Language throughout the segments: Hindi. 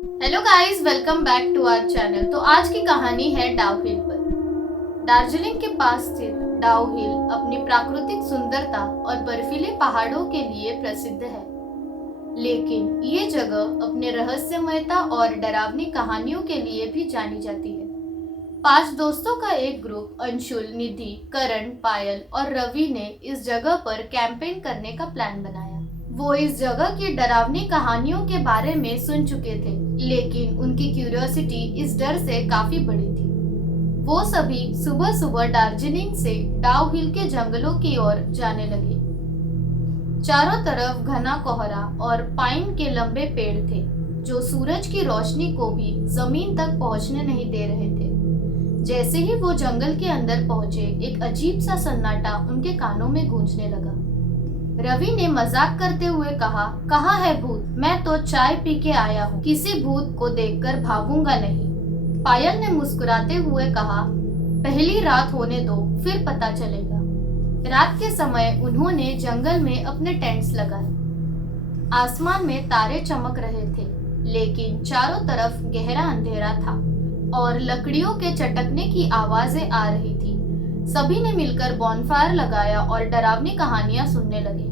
Hello guys, welcome back to our channel. तो आज की कहानी है डाउ हिल पर। दार्जिलिंग के पास स्थित डाउ हिल अपनी प्राकृतिक सुंदरता और बर्फीले पहाड़ों के लिए प्रसिद्ध है, लेकिन ये जगह अपने रहस्यमयता और डरावनी कहानियों के लिए भी जानी जाती है। 5 दोस्तों का एक ग्रुप अंशुल, निधि, करण, पायल और रवि ने इस जगह पर कैंपेन करने का प्लान बनाया। वो इस जगह की डरावनी कहानियों के बारे में सुन चुके थे, लेकिन उनकी क्यूरियोसिटी इस डर से काफी बड़ी थी। वो सभी सुबह सुबह दार्जिलिंग से डाउ हिल के जंगलों की ओर जाने लगे। चारों तरफ घना कोहरा और पाइन के लंबे पेड़ थे, जो सूरज की रोशनी को भी जमीन तक पहुंचने नहीं दे रहे थे। जैसे ही वो जंगल के अंदर पहुंचे, एक अजीब सा सन्नाटा उनके कानों में गूंजने लगा। रवि ने मजाक करते हुए कहा, कहाँ है भूत? मैं तो चाय पी के आया हूँ, किसी भूत को देखकर भागूंगा नहीं। पायल ने मुस्कुराते हुए कहा, पहली रात होने दो, फिर पता चलेगा। रात के समय उन्होंने जंगल में अपने टेंट्स लगाए। आसमान में तारे चमक रहे थे, लेकिन चारों तरफ गहरा अंधेरा था और लकड़ियों के चटकने की आवाजें आ रही थी। सभी ने मिलकर बॉनफायर लगाया और डरावनी कहानियां सुनने लगे।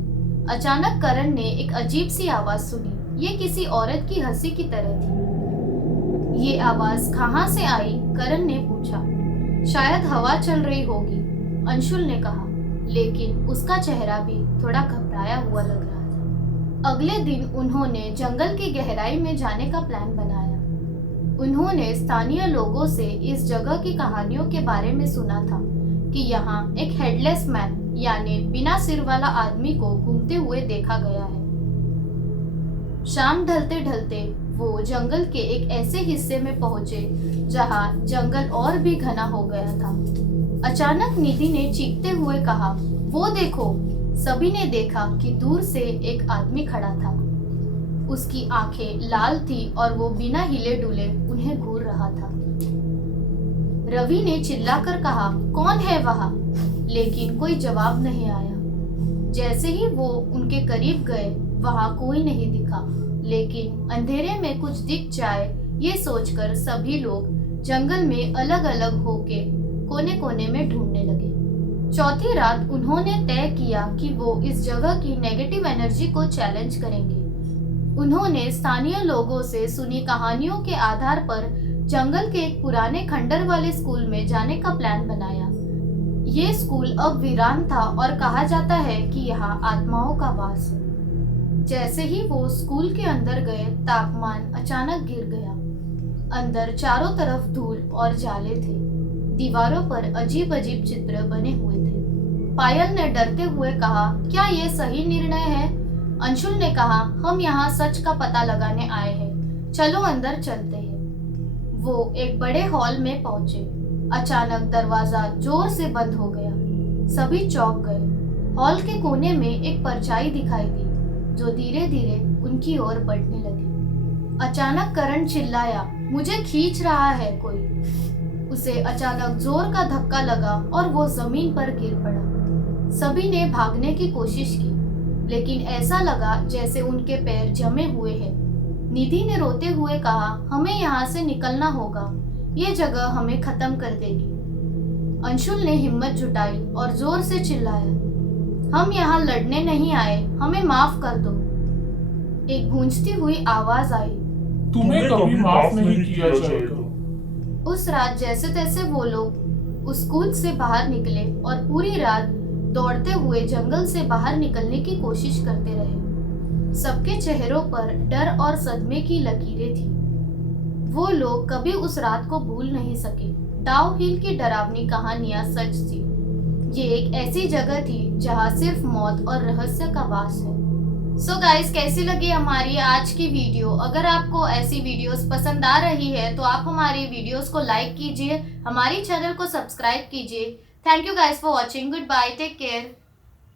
अचानक करण ने एक अजीब सी आवाज सुनी। ये किसी औरत की हंसी की तरह थी। ये आवाज कहाँ से आई? करण ने पूछा। शायद हवा चल रही होगी, अंशुल ने कहा, लेकिन उसका चेहरा भी थोड़ा घबराया हुआ लग रहा था। अगले दिन उन्होंने जंगल की गहराई में जाने का प्लान बनाया। उन्होंने स्थानीय लोगों से इस जगह की कहानियों के बारे में सुना था कि यहाँ एक हेडलेस मैन यानी बिना सिर वाला आदमी को घूमते हुए देखा गया है। शाम ढलते ढलते वो जंगल के एक ऐसे हिस्से में पहुंचे जहाँ जंगल और भी घना हो गया था। अचानक निधि ने चीखते हुए कहा, वो देखो। सभी ने देखा कि दूर से एक आदमी खड़ा था। उसकी आंखें लाल थी और वो बिना हिले डुले उन्हें घूर रहा था। रवि ने चिल्लाकर कहा, कौन है वहाँ? लेकिन कोई जवाब नहीं आया। जैसे ही वो उनके करीब गए, वहाँ कोई नहीं दिखा, लेकिन अंधेरे में कुछ दिख जाए ये सोचकर सभी लोग जंगल में अलग अलग होके कोने कोने में ढूंढने लगे। चौथी रात उन्होंने तय किया कि वो इस जगह की नेगेटिव एनर्जी को चैलेंज करेंगे। उन्होंने स्थानीय लोगों से सुनी कहानियों के आधार पर जंगल के एक पुराने खंडर वाले स्कूल में जाने का प्लान बनाया। ये स्कूल अब वीरान था और कहा जाता है कि यहाँ आत्माओं का वास है। जैसे ही वो स्कूल के अंदर गए, तापमान अचानक गिर गया। अंदर चारों तरफ धूल और जाले थे। दीवारों पर अजीब अजीब चित्र बने हुए थे। पायल ने डरते हुए कहा, क्या ये सही निर्णय है? अंशुल ने कहा, हम यहाँ सच का पता लगाने आए हैं, चलो अंदर चलते हैं। वो एक बड़े हॉल में पहुंचे। अचानक दरवाजा जोर से बंद हो गया। सभी चौंक गए। हॉल के कोने में एक परछाई दिखाई दी, जो धीरे धीरे उनकी ओर बढ़ने लगी। अचानक करण चिल्लाया, मुझे खींच रहा है कोई। उसे अचानक जोर का धक्का लगा और वो जमीन पर गिर पड़ा। सभी ने भागने की कोशिश की, लेकिन ऐसा लगा जैसे उनके पैर जमे हुए हैं। निधि ने रोते हुए कहा, हमें यहाँ से निकलना होगा, ये जगह हमें खत्म कर देगी। अंशुल ने हिम्मत जुटाई और जोर से चिल्लाया, हम यहाँ लड़ने नहीं आए, हमें माफ कर दो। एक गूंजती हुई आवाज आई, तुम्हें कभी माफ नहीं किया जाएगा। उस रात जैसे तैसे वो लोग उस स्कूल से बाहर निकले और पूरी रात दौड़ते हुए जंगल से बाहर निकलने की कोशिश करते रहे। सबके चेहरों पर डर और सदमे की लकीरें थी। वो लोग कभी उस रात को भूल नहीं सके। डाउ हिल की डरावनी कहानियां सच थी। ये एक ऐसी जगह थी जहां सिर्फ मौत और रहस्य का वास है। सो गाइस, कैसी लगी हमारी आज की वीडियो? अगर आपको ऐसी वीडियोस पसंद आ रही है तो आप हमारी वीडियोस को लाइक कीजिए, हमारी चैनल को सब्सक्राइब कीजिए। Thank you guys for watching. Good bye, take care.